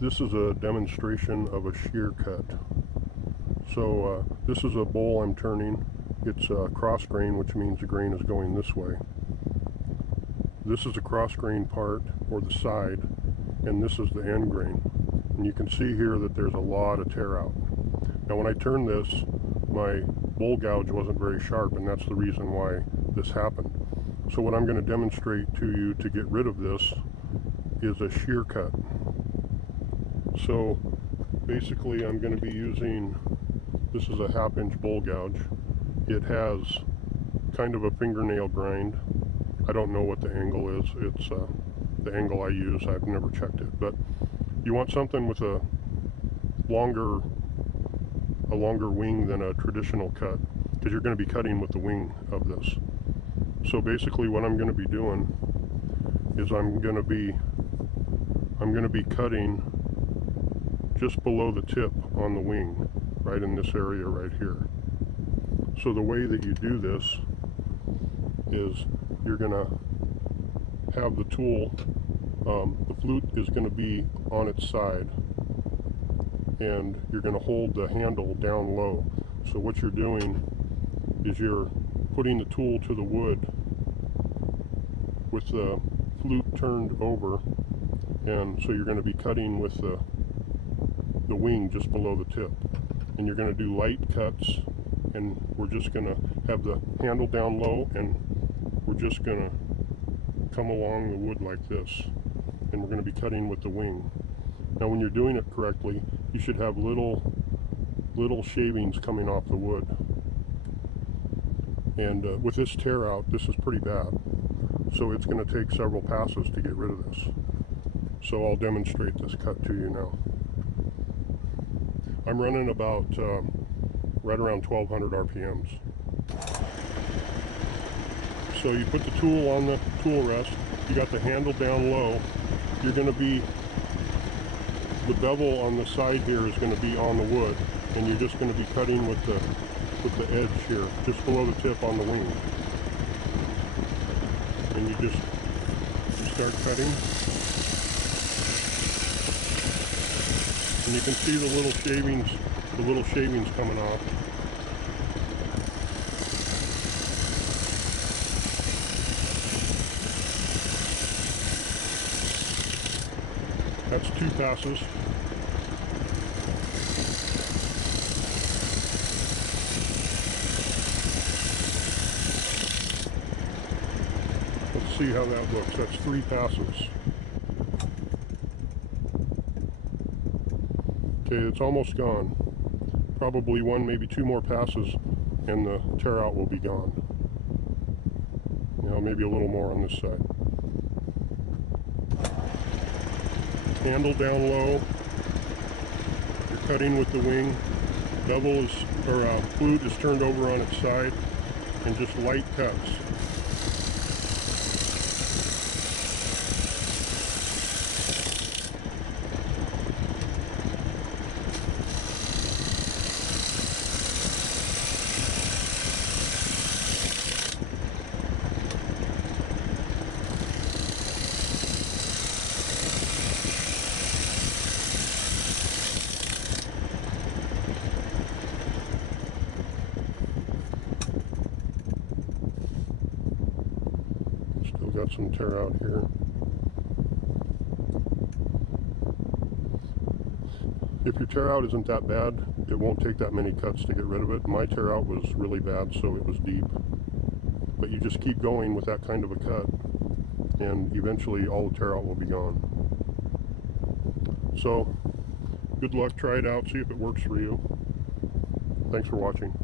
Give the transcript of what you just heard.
This is a demonstration of a shear cut. So this is a bowl I'm turning. It's cross grain, which means the grain is going this way. This is a cross grain part, or the side, and this is the end grain. And you can see here that there's a lot of tear out. Now when I turn this, my bowl gouge wasn't very sharp, and that's the reason why this happened. So what I'm going to demonstrate to you to get rid of this is a shear cut. So basically I'm going to be using, this is a 1/2 inch bowl gouge. It has kind of a fingernail grind. I don't know what the angle is. It's the angle I use. I've never checked it, but you want something with a longer wing than a traditional cut, because you're going to be cutting with the wing of this. So basically what I'm going to be doing is I'm going to be cutting just below the tip on the wing, right in this area right here. So the way that you do this is you're going to have the tool, the flute is going to be on its side, and you're going to hold the handle down low. So what you're doing is you're putting the tool to the wood with the flute turned over, and so you're going to be cutting with the wing just below the tip. And you're going to do light cuts, and we're just going to have the handle down low, and we're just going to come along the wood like this, and we're going to be cutting with the wing. Now when you're doing it correctly, you should have little shavings coming off the wood. And with this tear out, this is pretty bad. So it's going to take several passes to get rid of this. So I'll demonstrate this cut to you now. I'm running about right around 1200 RPMs. So you put the tool on the tool rest, you got the handle down low, you're going to be, the bevel on the side here is going to be on the wood, and you're just going to be cutting with the edge here, just below the tip on the wing. And you start cutting. And you can see the little shavings coming off. That's 2 passes. Let's see how that looks. That's 3 passes. Okay, it's almost gone. Probably 1, maybe 2 more passes, and the tear out will be gone. You know, maybe a little more on this side. Handle down low. You're cutting with the wing. Bevel is, or flute is turned over on its side, and just light cuts. Still got some tear out here. If your tear out isn't that bad, it won't take that many cuts to get rid of it. My tear out was really bad, so it was deep. But you just keep going with that kind of a cut, and eventually all the tear out will be gone. So, good luck, try it out, see if it works for you. Thanks for watching.